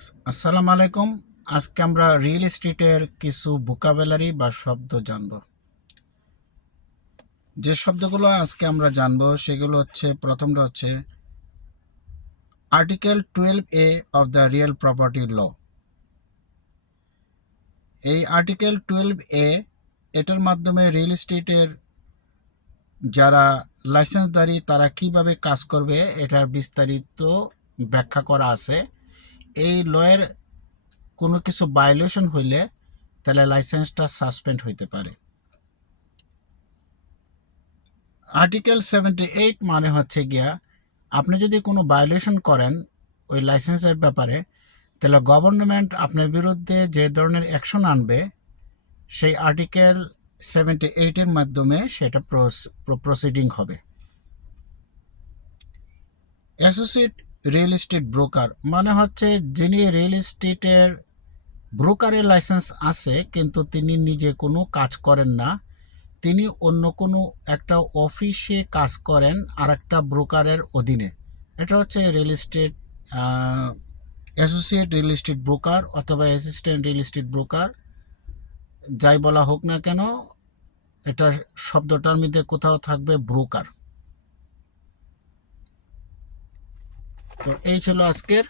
আসসালামু আলাইকুম। আজকে আমরা রিয়েল এস্টেটের কিছু ভোকাবুলারি বা শব্দ জানব। যে শব্দগুলো আজকে আমরা জানব সেগুলো হচ্ছে, প্রথমটা হচ্ছে article 12A of the real property law. এই আর্টিকেল 12A এটার মাধ্যমে রিয়েল এস্টেটের যারা লাইসেন্সধারী তারা কিভাবে কাজ করবে এটার বিস্তারিত ব্যাখ্যা করা আছে। এই লয়ের কোনো কিছু ভায়োলেশন হইলে তাহলে লাইসেন্সটা সাসপেন্ড হইতে পারে। আর্টিকেল 78 মানে হচ্ছে গিয়া, আপনি যদি কোনো ভায়োলেশন করেন ওই লাইসেন্সের ব্যাপারে, তাহলে গভর্নমেন্ট আপনার বিরুদ্ধে যে ধরনের অ্যাকশন আনবে সেই আর্টিকেল 78-এর মাধ্যমে সেটা প্রসিডিং হবে। অ্যাসোসিয়েট রিয়েল এস্টেট ব্রোকার মানে হচ্ছে যিনি রিয়েল এস্টেটের ব্রোকারের লাইসেন্স আছে কিন্তু তিনি নিজে কোনো কাজ করেন না, তিনি অন্য কোনো একটা অফিসে কাজ করেন আর একটা ব্রোকারের অধীনে। এটা হচ্ছে real estate associate real estate broker অথবা অ্যাসিস্ট্যান্ট রিয়েল এস্টেট ব্রোকার, যাই বলা হোক না কেন, এটা শব্দটার মধ্যে কোথাও থাকবে ব্রোকার। তো এই ছিল আজকের